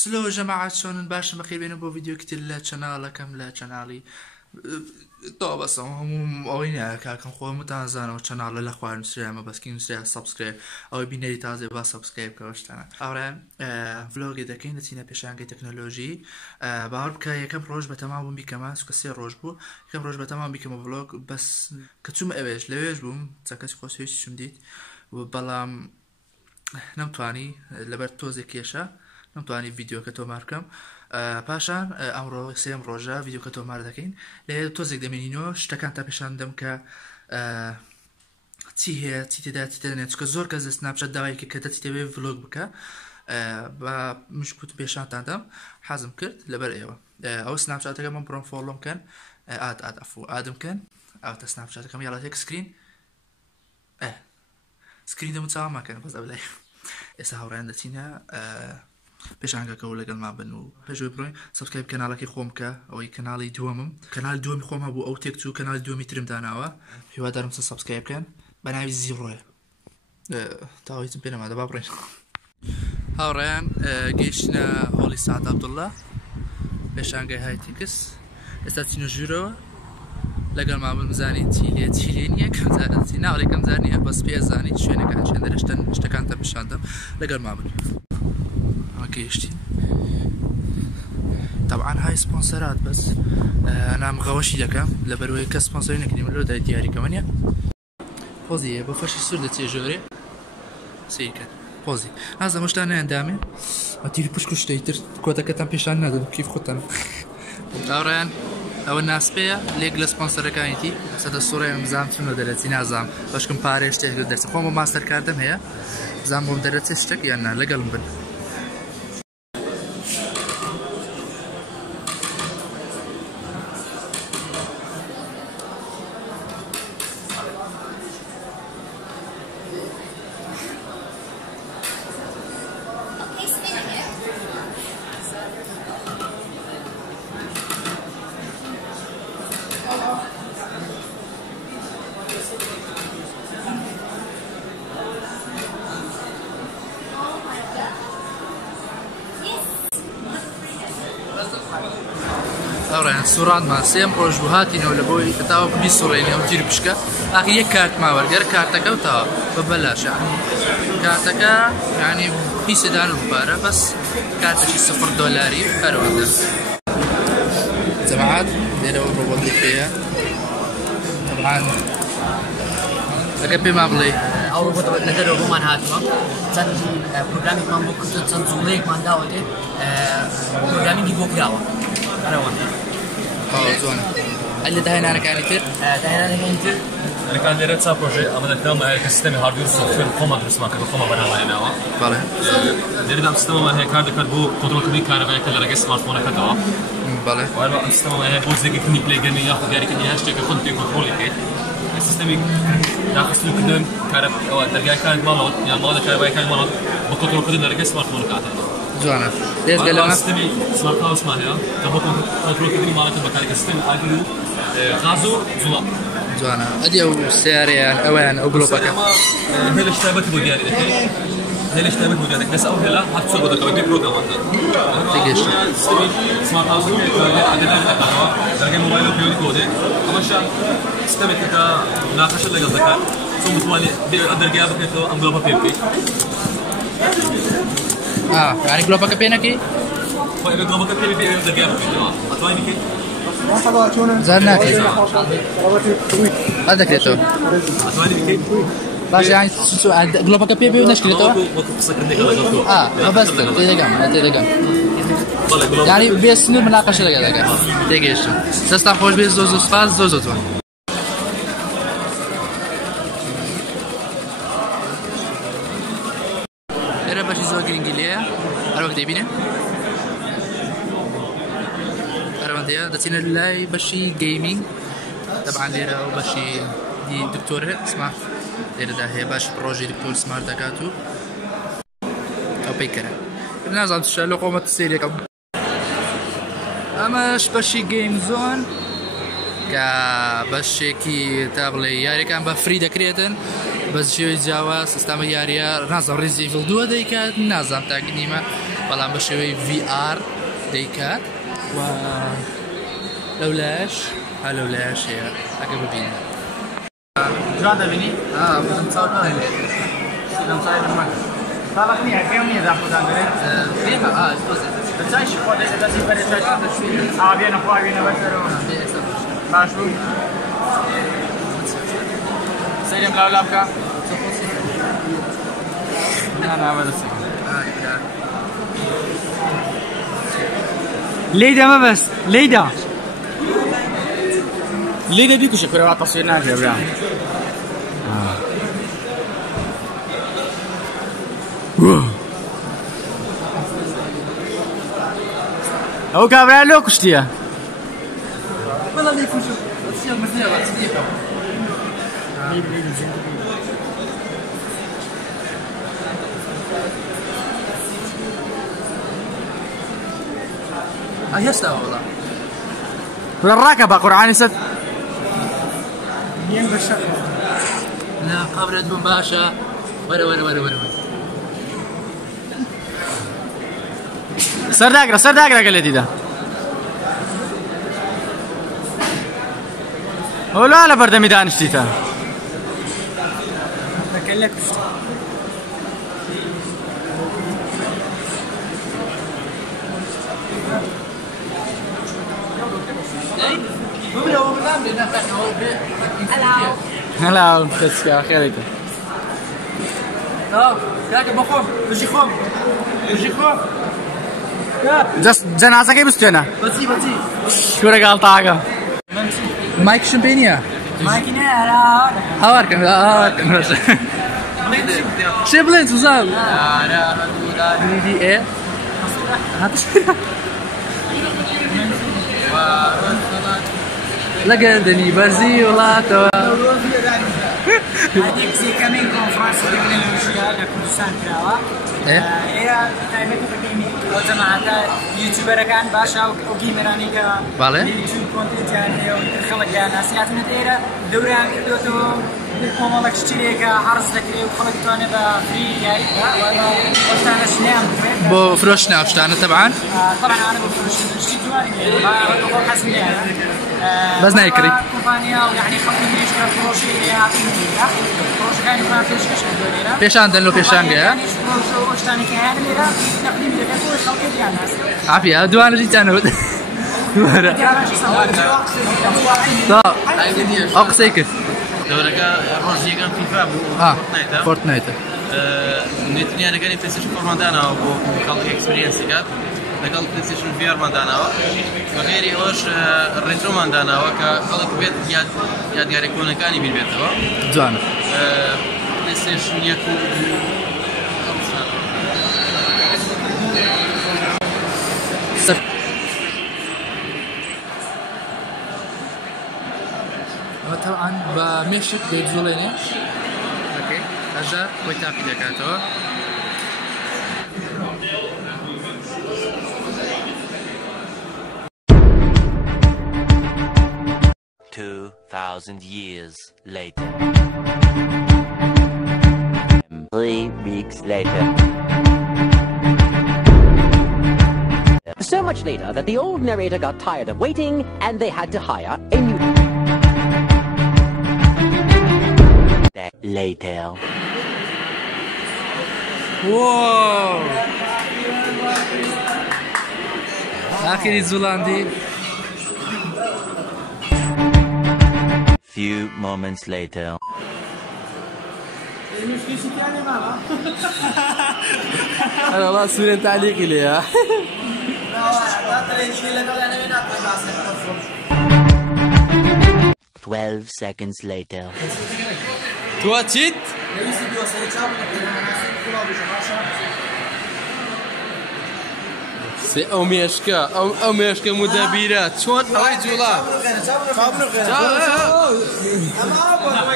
سلو جماعة شلون باشا بخير بينو فيديو كتير لا قناة كم لا قنالي تو بس هم اوين كم خو متازن و قناة لا خوار مسرع ما بس كين مسرع سبسكرايب او بيني تازه با سبسكرايب كوشتنا اورا فلوگ دكين نتينا بيشانگي تكنولوژي بعرف كا كم روج بتمام بي كمان سكسي روج بو كم روج بتمام بي كم فلوگ بس كتوم ايش ليش بوم تاكس خوش هيش شمديت وبلام نمتواني لبرتوزي كيشا نمتواني فيديو كتو ماركم پاشان امرو سيم روجا فيديو كتو مار دكين له توزك دمينينو شتكان تا پیشان دم ك تي هي تي تدانت كزور كز سناب شات داوي كتا تي فلوج بك با مش كنت پیشان تاندم حازم كرت لبر ايوا او سناب شات كمان برون فولوم كان اد افو ادم كان او سناب شات كمان يلا هيك سكرين سكرين ده متساوي ما كان بس قبل اسا هوران دتينا بيشانگا كولا قال ما بنو بيجو بروين سبسكرايب كانالك خومكا او كانالي دومم كانال دومي خوم ابو او تيك تو كانال دومي ترم داناوا في وادر مس سبسكرايب كان بناوي زيرو تاويت بينا ما دابا برين هوران جيشنا هولي سعد عبد الله بيشانگا هاي تيكس استاتينو جورو لقال ما بالمزاني تيلينيا كم زانتي ناولي كم زاني بس في زاني شوينه كان عشان درشتن اشتكانت بشاندم لقال ما بال اوكي طبعا هاي سبونسرات بس انا مغوشي لكم لبروي كسبونسرين كدي ملو دا دياري كمانيا بوزي بفرش السر تيجوري سيكا بوزي هذا مش انا اندامي اتيري بوشكوش تيتر كوتا كتم بيشان نادو كيف خطن دوران او الناس بيا ليج سبونسر كاينتي سد الصوره مزام شنو درتي نازام باش كم باريش تهدر درس خوم ماستر كاردم هي زام درتي اشتك يعني لقلم بن طبعا صورات ما سيم روج بهاتين ولا بوي تاو بي صورين او تير بشكا اخي يك كارت ما ورجر كارتك او تاو ببلاش يعني كارتك يعني في سدان مباراه بس كارتك $0 فروندا جماعات ديروا وظيفيه طبعا لقب ما بلي او روبوت نظر رومان هاتما تن بروجرامينگ ما بوكو تن زوليك ما داوته بروجرامينگ بوكراوا اروان زون اللي دهينا انا كانيتر اللي كان ديرت سا بروجي عملنا دام كسيستم هاردوير سوفت وير كوما درس ما كان كوما بنا لنا فعلا دير دام سيستم ما هي كارد كتبو كنترول كبي كهرباء كلا رجع سمارت فون كتبوا فعلا ولا السيستم ما هي بوز دقيقه كني بلاي جيم ياخذ يعني كني هاشتاج كنت كنترول كده السيستم داخل سلوك قدام كهرباء او درجه كان مالوت يعني مالوت كهرباء كان مالوت بكنترول كده رجع سمارت فون كاتب زوانا ليش قال لنا سيستمي سمارت هاوس ما هي تبغى كنترول كده مالته مكانك السيستم اجلو غازو زلا زوانا ادي او سياريان اوان او جلوبك هي اللي اشتبكت بودياري هي اللي اشتبكت بودياري بس او هلا حتصل بدك بدي بروجرام انت تيجيش سمارت هاوس درجه موبايل بيودي كودي اما شان استمت كده ناقش اللي قصدك ثم ثواني درجه بكيتو ام جلوبا بيبي يعني جلوبك بينك فإذا جلوبا بيبي درجه بكيتو اتواني كده زرناك هذا كريتو باش يعني جلوبك بيبي وناش كريتو بس تيجي يعني بس نو مناقشه لك تيجيش ساستا خوش بيز زوزو فاز زوزو era باش يزوج الانجليزيه اروك ديبينه ارونديا داتينا لاي باشي جيمنج طبعا ليرا وباشي دي دكتور اسمه ليرا ده هي باش بروجي دكتور سمارت دكاتو او بيكرا الناس عم تشتغل قومة السيريا كم اماش باشي جيم زون كا باشي كي تابلي ياري كان بفريدا كريتن بس شوي جاوا سيستم ياريا نظام ريزيفل 2 دقيقة نظام تقديمه بەڵام بە شێوەی VR دەیکات و لەولایش ها لەولایش هەیە ئەگە ببینە جوان دەبینی؟ بزم چاو ناهێت سیدەم چای دەمە تاڵق نییە پێم نییە داخۆدان دەرێت پێمە چایشی خۆ دەستی بەرێ چای ئاوێنە خواوێنە بەسەرەوە باش بوو سەیرم لاولا بکە نابەدەسی ليدا ما بس ليدا ليدا بيكو شكرا على التصوير ناجي برا او كابرا لو كشتيا والله اللي يفوشوا الشيء المزيان تصديقه هيستا والله للركبة قرعاني ست لا قبرة بن باشا ورا سر داقرة قلتي ده هو لا برد ميدان اشتيتا تكلك هلا تسكا خيرك جنازة كيف بستنا شو رجال طاقة مايك شمبينيا هاوركم شبلنت وزاو دي ايه لقدني برزي ولا توا هذيك زي كمان كونفرنس قبل المشكلة لكردستان كراوة هي تايمك بقيمي أو جماعة يوتيوبر كان باشا وجيمراني كا يوتيوب كونتنت يعني وخلق يعني ناسيات متيرة دوران كدوتو كومالك شتريك عرض ذكري وخلق تواني بفري يعني وأنا شنام بو فروشنا وشتانا طبعا أنا بفروشنا اشتري ما حسبي يعني بس نايكري كومبانيا يعني خلقني يشتغل بروجي يعطيني بروجي كان ما فيش كشف بيشان دلو بيشان جا عافية دوانا جيت أنا طب أقصيك دورك روجي كان فيفا فورتنايت نتني أنا كان بلايستيشن 4 ماندانا وكان إكسبيرينس كات لقال بلايستيشن VR ماندانا وغيري وش الريترو ماندانا وكخلق بيت ياد يكون كاني بالبيت دوانا بلايستيشن يكون طبعا بمشيك بيتزوليني اوكي اجا ويتاقي دكاتو years later. 3 weeks later. So much later that the old narrator got tired of waiting and they had to hire a new... Later. Whoa! آخر زولاندي. Few moments later. أنا والله سوري تعليقي ليها. 12 seconds later. تواتيت؟ سي او ميشكا مدابيرات شلون اوي جولا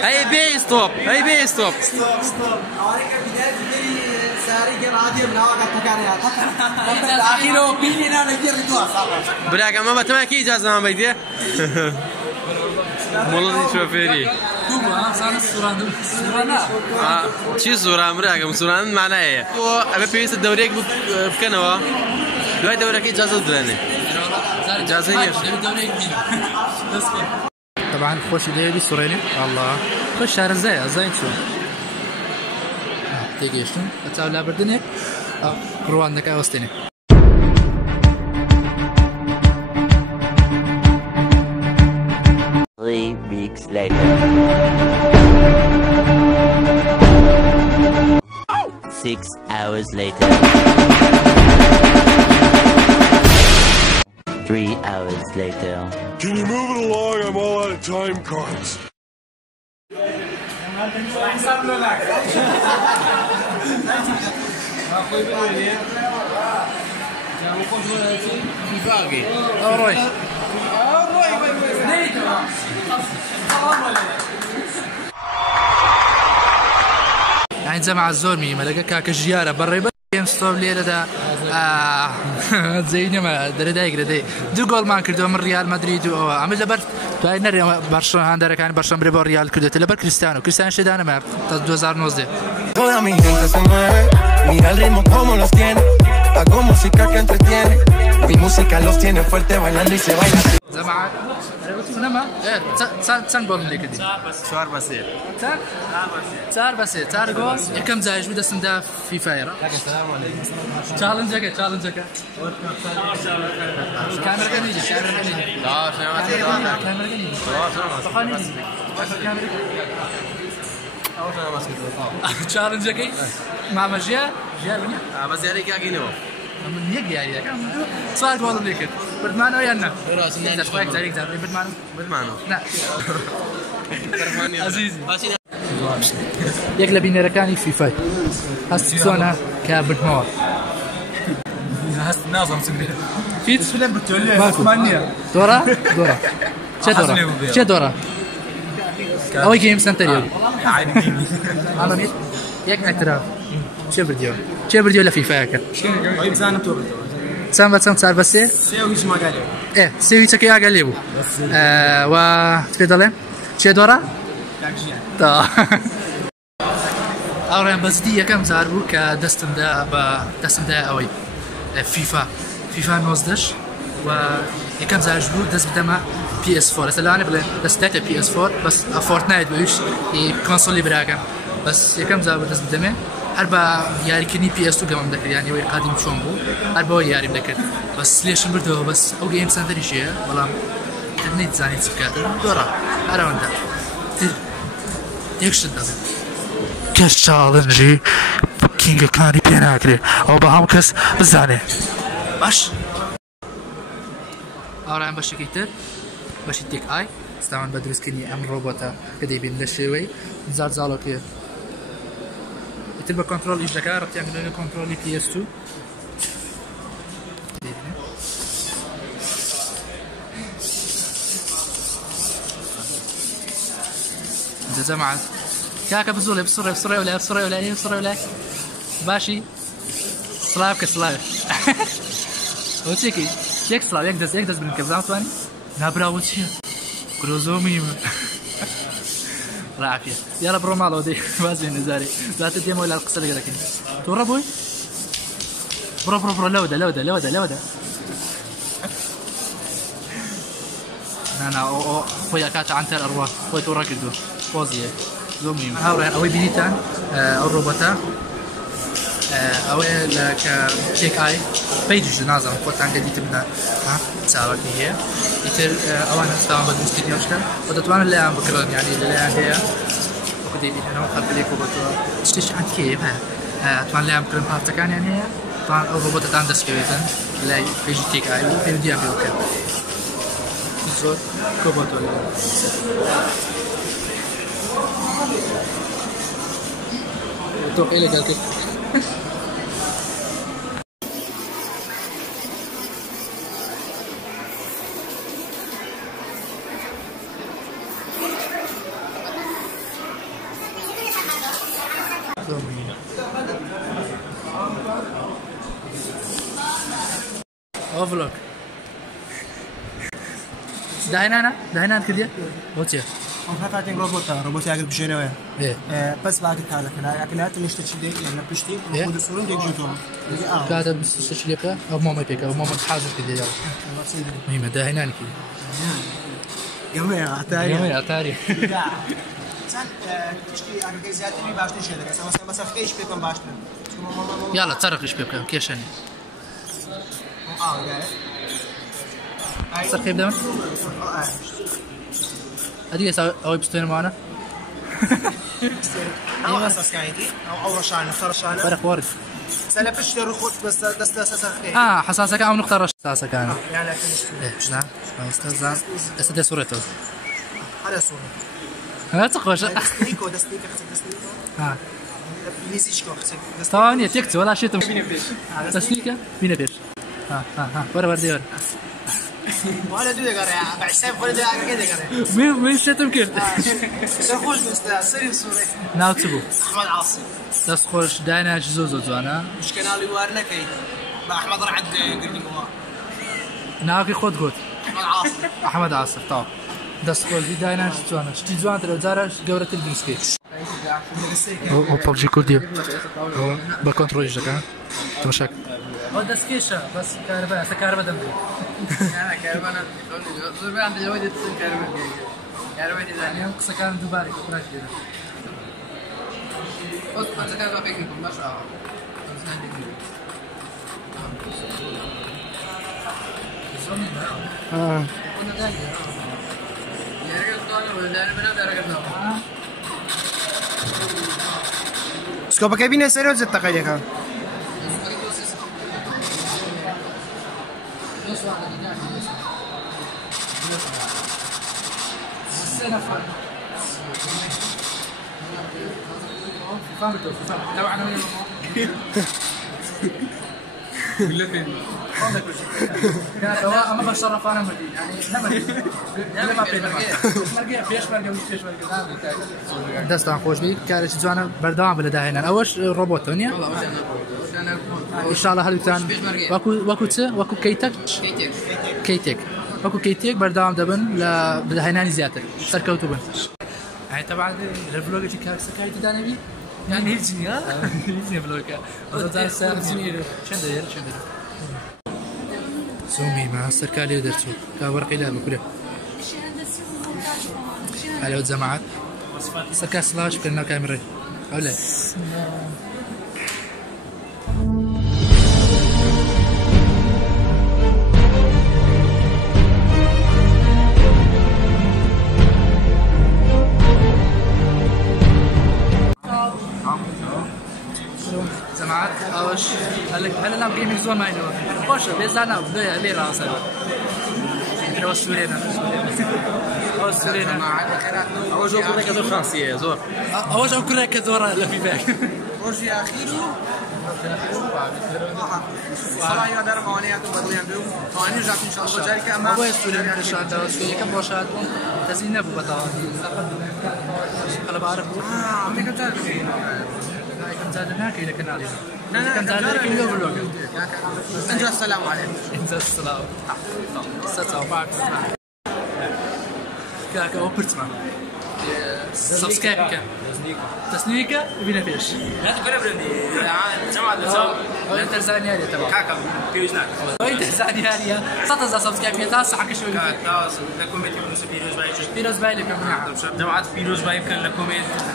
هاي بي ستوب براك اما بتماكي اجازه ما بيدي والله شوفيري چی زۆران براگەم زۆران مانایە تۆ ئەبێ پێویستە دەورێک بکەنەوە دوای دەورەکەی ئیجازە بدرێنێ ئیجازەی نییە طبعا خۆشی دەوێتی سوڕێنێ والله خۆش شارەزایە ئەزانین چۆن تێگەیشتن بە چاو لابردنێک ڕوان دەکا وەستێنێ 3 weeks later. 6 hours later. 3 hours later. Can you move it along? I'm all out of time cards. يعني جماعة زور ميمة لقى كاك جيارة بري جيم ستور ليرة دا زيني ما دري قردي دو جول مان كردو من ريال مدريد و عمل لبر توي نري برشلونة هندرة كان برشلونة بريبو ريال كردو لبر كريستيانو شدانا ما 2019 Toda mi gente se mueve, mira el ritmo como los tiene. Hago música que entretiene. Mi música los tiene fuerte bailando y se baila. جماعة نما تان جول اللي كدي 4 بس 4 جول كم زايج بده سندا في فايرة تشالنج كاميرا كان يجي لا كاميرا كان يجي تشالنج كي مع مجيا بنيا بس ياري كاكينو من يجي يعني صار جول اللي كده بدمانو يانا إذا شويك زيك زي بدمانو لا عزيزي يقلب بين ركاني في فاي هستسونا كبدموا هست نظام سجل فيت فيلم بتولي ثمانية دورة شو دورة أول جيم سنتريو أنا ميت يك اعتراف شو فيديو لا في فاكر سام صار بس سويش ما قال إيه سوي تكيا قال لي و تفضلين شو دورة تا أوران بس دي كم زاربو كدستن دا أوي فيفا 19 و يكم زاربو دست بدما PS4 هسه أنا بلا دستات PS4 بس فورتنايت بيش كونسولي براكم بس يكم زاربو دست بدما أربع ياري كني PS2 قام ذكر يعني وي قادم شون بو أربع ياري ذكر بس ليش بردو بس أو جيم سنتري شيء والله تبنيت زاني تسكات دورة أراوندا يكشد كشالنجي كينغ كاني بيناكري او بهم كس بزاني باش اوران باش كيتر باش تيك اي استعمل بدرس كني ام روبوتا كدي بين دشوي زار زالو كي تبقى كنترول ايش ذكر تعمل كنترول بي اس 2 جماعة كاكا بزولي بسرعة ولا باشي سلايف كسلايف وتشيكي يك سلايف يكدس بالكبزان ثاني نابرا وتشي كروزومي العافية يلا برو مالو دي بازي نزاري ذات الديمو الى القصة لك تورا بوي برو لودا انا خويا كاتا عنتر ارواح خويا تورا كدو فوزيه زومي هاورين اوي بينيتان او روبوتا اوي لك تشيك اي بيج نازم فوتان قد تبدا ها تساوي هي يتر اوانا استعمل بالاستديو شكل وتتوان اللي عم بكرن يعني اللي هي وقدي انا خلف ليك وبتو تشتش عند كيف ها توان اللي عم بكرن بارتا كان يعني طبعا روبوتا تاع دسكويتن لا بيج تشيك اي وبيدي عم بيوكل زور كوبوتو توك إلى كذا أوفلوك دهنا كذي وتيه هم هاتين روبوت ياكل بجنوية بس بعد كذا أكلات اللي اشتري يعني بشتي موجود الصورة ديك جوتهم هذا بس تشتري بقى أو ماما بيك أو ماما تحاسب كده يلا مهمة ده هنا كده يومي عتاري سان تشتري أكل زيادة اللي باش تشتري مثلا خيش بيكم باش يلا تصرف إيش بيكم كيشاني صار كيف دائما هذه أو بستين معنا أو أساس كايتي أو رشانة خرشانة فرق وارد سنة بشتري رخوت بس أساس خير حساسة كان أو نختار حساسة كان يعني نعم أستاذ أستاذ صورته هذا صورة لا تقوش دستيكو ليزيشكو طبعا تكتب ولا شيء تسليكه بينا بيش ورا ديور ولا دو دقرة بعشاب ولا دقرة كده دقرة مين شتم كيف سخوش بس سري صورة ناكتبو أحمد عاصم تسخوش داينا زوزو أنا مش كنالي وارنا كي أحمد رعد قرني كمان ناكي خود قوت أحمد عاصم طب دستخول بداينا شتوانا شتي زوان تلو زارش جورة البنسكي هو ببجي كردي بكنترول جاك تمشاك هو دسكيشة بس كهرباء سكهرباء دمبي أنا كهرباء زوجي عندي جوادي كهرباء يعني سكان دوباري كبرات كده بس سكهرباء فيكم ما شاء الله Scopa che viene serio zetta kayaka. كانت أما بشرف أنا مدين يعني ما في مرقية فيش دست عن خوش بي كارش جوانا بردام بلده هنا أولش روبوت ثانية إن شاء الله هالوقتان واكو كيتك واكو كيتك بردام دبن لا بده هناني زيادة سركوتو بن يعني طبعا الفلوج اللي كان سكايتي دانبي يعني هيجي هيجي فلوجا وده سعر سنير شندير سومي مع السركالي درتو كورقي لا بكله على الجماعات سكاس سلاش كنا كاميرا ولا جماعات أوش هلا نام جيمينج زون ما ينور خوش بيزانا بده ليه راسه أنا وسورينا أوجو كلها كذا فرنسية زور أوجو كلها كذا لا في باك Oggi أخيرو صراحة يقدر موانع تبغى يعملوا موانع جات إن شاء الله جالك أما أبغى سورينا إن شاء الله سوريا كم باشات تزين أبو بتاعه أنا بعرف عمي كم تعرف كم زادنا كذا كنالي كم زادنا كذا بلوج أنجز السلام عليكم أنجز السلام ستة بعد كاكا أوبرت ما سبسكرايب كان تسنيكا بينا فيش لا تقول برندي جماعة لا تنساني هذه تبع كاكا بيوزنا وين تنساني هذه سطر سبسكرايب تاس حق شوي تاس لكم بيروز باي لكم جماعة بيروز باي كان لكم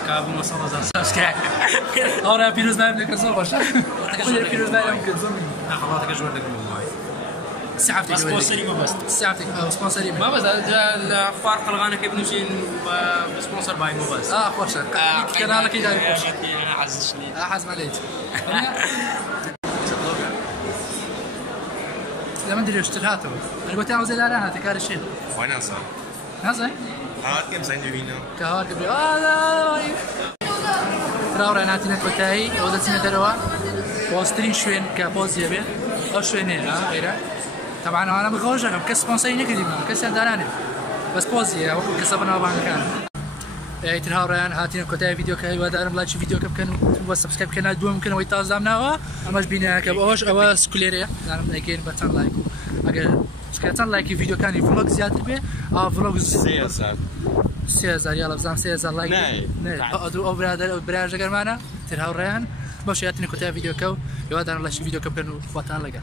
كابو مصادر سبسكرايب أنا بيروز باي لكم زور بس بيروز باي لكم زور خلاص كجور لكم ساعتك سبونسري ما بس ساعتك سبونسري ما بس الفارق الغانا كيف نمشي بسبونسر باي مو بس خوش كان لك كده انا عزشني حاز عليك لما ادري اشتغلته انا قلت انا زي لا انا تكار الشيء وين اصلا؟ نازل هاكم ساندوينا كهار قبل تراور انا تنك بتاعي او دتنا دروا وسترين شوين كابوزيه به او شوينين غيره طبعا انا بخوجهم كسبونسري نكدي كسر داراني بس بوزي او كسبنا بعض كان اي تراوران هاتين كتاي فيديو كاي ودارم لايك فيديو كم كان وسبسكرايب كان دوم ممكن ويتاز دامنا اماش بينا كبوش او سكوليريا يعني لايكين بتن لايك اگر سكتن لايك فيديو كان فلوج زيادة به فلوج 3000 يلا بزام 3000 لايك او برادر جرمانا تر هاوريان باش ياتني كتاب فيديو كو يوادان الله شي فيديو كو كانوا فوتان لقى